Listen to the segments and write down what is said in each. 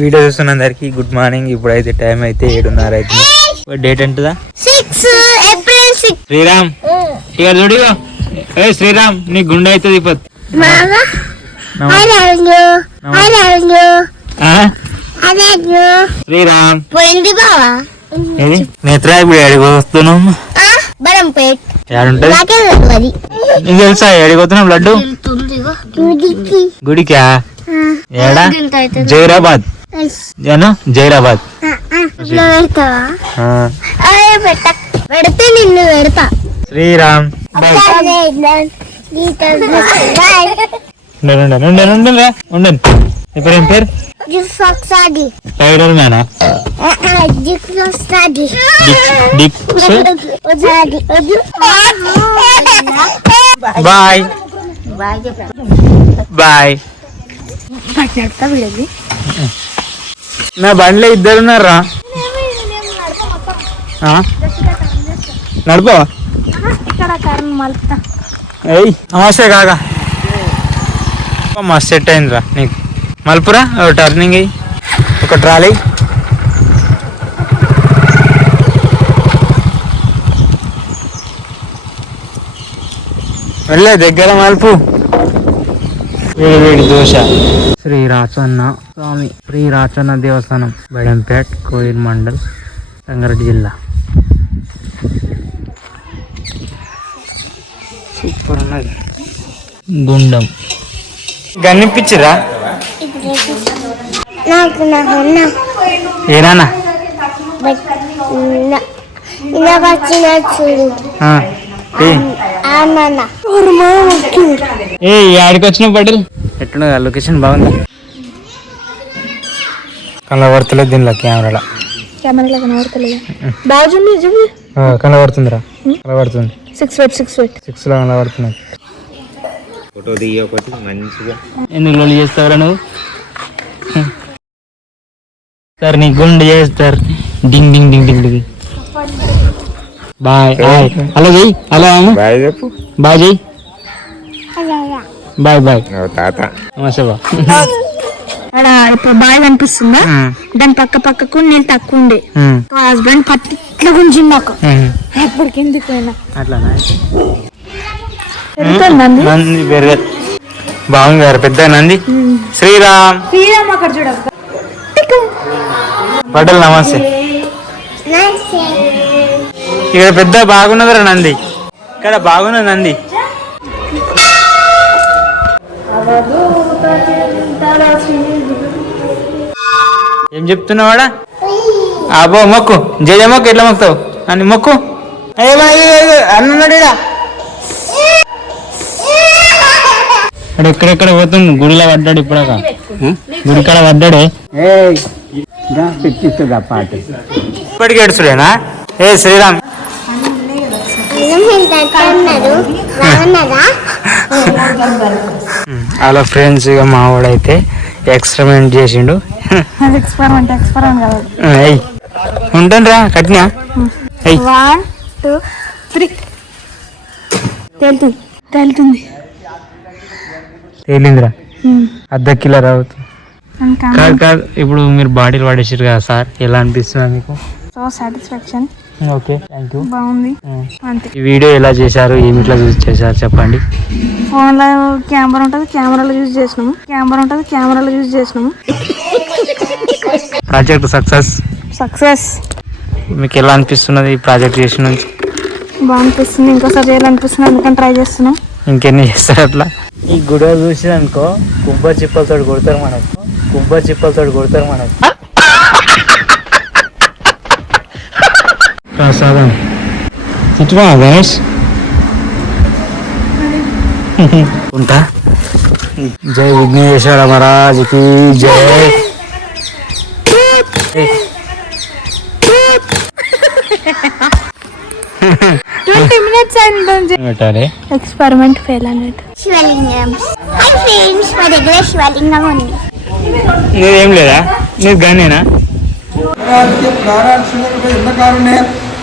Video చూస్తున్న అందరికి good morning. ఇప్పుడైతే టైం అయితే ఏడున్నర అయితే. Date April six Sriram. ఇక చూడు. ఏ శ్రీరామ్ నీ గుండె అవుతుంది ఇప్పుడు శ్రీరామ్. ఎడికి వస్తున్నాం. నాకే తెలుసా ఎడికి వస్తున్నాం లడ్డు? గుడికి. గుడికా? ఏడా? జైరాబాద్. ఏనా జైరాబాద్. పెడితే నిన్ను పెడతా. శ్రీరామ్. బాయ్ బాయ్ ఇప్పుడు ఏం పేరు? డిక్ ఒకసారి బాయ్. బాయ్ నడుతా వీడది నా బండిలో ఇద్దరు ఉన్నారా? నడుపో ఏయ్ నమస్తే కాగా మస్తు సెట్ అయిందిరా నీకు. మలుపురా ఒక టర్నింగ్ అయ్యి. ఒక ట్రాలీ. వెళ్ళే దగ్గర మలుపు. వేడి వేడి దోశ. శ్రీ రాచన్న స్వామి శ్రీ రాచన్న దేవస్థానం బడంపేట్ కోయిల్ మండల్ రంగారెడ్డి జిల్లా. సూపర్ ఉన్నది. గుండం. కనిపించిరా ఏనానా ఏ ఆడికి వచ్చిన పటేల్ ఎట్లున్నది? లొకేషన్ బాగుంది? కనబడతలేదు దీనిలో కెమెరాలో. కెమెరాలో కనబడతలేదు బాజు చూడు కనబడుతుందిరా. కనబడుతుంది. సిక్స్ ఫీట్ సిక్స్ ఫీట్ సిక్స్లో కనబడుతున్నది ఫోటో దిగి ఒకటి మంచిగా. ఎందుకు లోలు చేస్తావురా నువ్వు? సార్ నీ గుండు చేస్తారు ding ding ding ding ding. Bye bye అలా చెయ్యి అలా అమ్మ. బాయ్ చెప్పు. బాయ్ చెయ్యి బాయ్ బాయ్. తాత. నమస్తే బా అక్కడ ఇప్పుడు బాగా కనిపిస్తుందా దాని పక్క పక్కకు నీళ్ళు తక్కువ ఉండే. హస్బెండ్ పట్టి ఇట్లా గుంజింది నాకు. ఎప్పుడు కిందికి పోయినా. బాగుంది గారు పెద్ద నంది. శ్రీరామ్. శ్రీరామ్ అక్కడ చూడక్క నమస్తే. ఇక్కడ పెద్ద బాగున్నదిరా నంది. ఇక్కడ బాగున్నది నంది. ఏం చెప్తున్నావాడా అబ్బో మొక్కు. జయ మొక్కు ఎట్లా మొక్కుతావు? అని మొక్కు. ఇక్కడ ఎక్కడెక్కడ పోతుంది గుడిలో పడ్డాడు ఇప్పుడాక గుడికాడ పడ్డాడే. ఇప్పటికి ఏడుచుడేనా ఏ శ్రీరామ్. అలా ఫ్రెండ్స్ ఇక మా వాడైతే ఎక్స్పెరిమెంట్ చేసిండు. ఎక్స్పెరిమెంట్ ఎక్స్పెరిమెంట్ కాదు. ఏయ్ ఉంటాను రా కట్నా ఏయ్. వన్ టూ త్రీ తేలుతుంది తేలుతుంది. తేలిందిరా. అర్ధ కిలో రావుతుంది కాదు కాదు ఇప్పుడు మీరు బాడీలు పడేసారు కదా సార్ ఎలా అనిపిస్తుంది మీకు? So satisfaction okay thank you బాగుంది. అంతే. ఈ వీడియో ఎలా చేశారు ఏమిట్లా చూసి చేశారు చెప్పండి. ఫోన్లో కెమెరా ఉంటుంది కెమెరాలో యూజ్ చేసినాము. కెమెరా ఉంటుంది కెమెరాలో యూజ్ చేసినాము. ప్రాజెక్ట్ సక్సెస్ సక్సెస్ మీకు ఎలా అనిపిస్తున్నది ఈ ప్రాజెక్ట్ చేసిన నుంచి? బాగా అనిపిస్తుంది ఇంకోసారి చేయాలనిపిస్తుంది అందుకని ట్రై చేస్తున్నాం. ఇంకెన్ని చేస్తారు అట్లా? ఈ గుడి చూసి అనుకో కుబ్బ చిప్పలతో కొడతారు మనకు. కుబ్బ చిప్పలతో కొడతారు మనకు. ప్రసాదం గణేష్ ఉంటా. జై విఘ్నేశ్వర మహారాజ్కి జై. ట్వంటీ మినిట్స్ అయింది ఎక్స్పెరిమెంట్ ఫెయిల్ అన్నట్టు. శివలింగం. హై ఫ్రెండ్స్ మా దగ్గర శివలింగం ఉంది. నీదేం లేదా? నీది గన్నేనా? ప్రారాక్షణకారుణ్యే కృష్ణా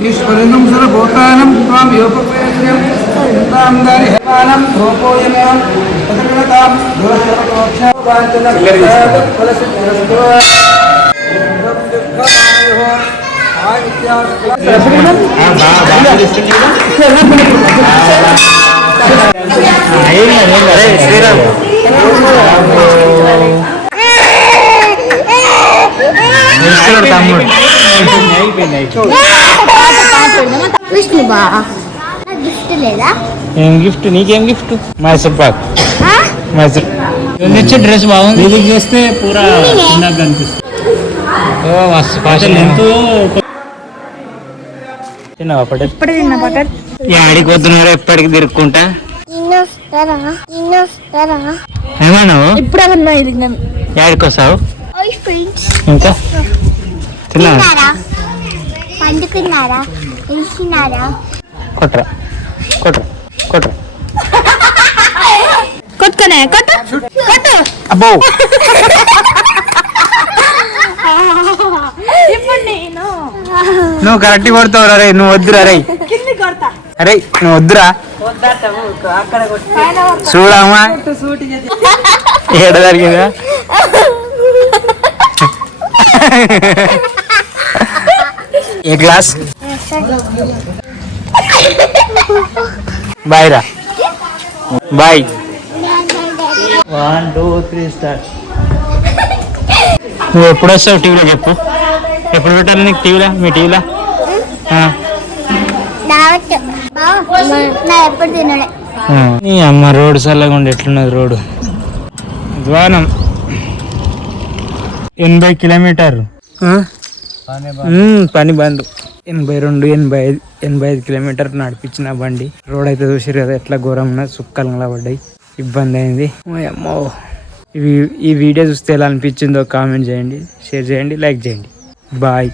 ఈశ్వరినం సర్వభూతానం త్వాం యోపవేద్యం ఇంతాం దారి హేమానం రూపోయమేవం పదకృతాం దురసర్వోక్షావాంచన ఫలసిద్ధిరస్తు శ్రీరామ్ తమ్ముడు విష్ణు బా. గిఫ్ట్ లేదా? ఏం గిఫ్ట్? నీకేం గిఫ్ట్? మైసూర్ పాక్. మైసూర్. తెచ్చే డ్రెస్ బాగుంది. ఇది చేస్తే పూరా ఓ మస్తు ఫ్యాషన్ ఎంతో తిన్నావా పటే ఇప్పుడు తిన్న పట్టాడు ఆడికి వద్దున్నారు ఎప్పటికి తిరుక్కుంటా? ఏమన్నావు? ఇప్పుడు అన్నా ఇది వస్తావు ఇంకా? తిన్నావా? తిన్నారా? పండుకున్నారా తెలిసినారా కొట్రా. కొట్రా. కొట్రా. కొట్టుకునే కొట్టు. కొట్టు. అబ్బో. ఇప్పుడు నేను? నువ్వు కరెక్ట్ కొడతావు రే నువ్వు వద్దురా రే. కింది కొడతా. అరే నువ్వు వద్దురా. చూడమ్మా. ఏడ జరిగిందా? ఏ క్లాస్ బాయ్ రా boy one two three start నువ్వు ఎప్పుడు వస్తావు టీవీలో చెప్పు? ఎప్పుడు పెట్టాలి నీకు టీవీలో మీ టీవీలో నా ఎప్పుడు తినలే. నీ అమ్మ రోడ్డు చల్లగా ఉండి ఎట్లున్నది రోడ్డు? ద్వానం ఎనభై కిలోమీటర్ పని బంద్. ఎనభై రెండు ఎనభై ఐదు ఎనభై ఐదు కిలోమీటర్ నడిపించిన బండి. రోడ్ అయితే చూసారు కదా ఎట్లా ఘోరం సుక్కలు పడ్డాయి ఇబ్బంది అయింది. అమ్మో ఈ వీడియో చూస్తే ఎలా అనిపించిందో కామెంట్ చేయండి షేర్ చేయండి లైక్ చేయండి. బాయ్.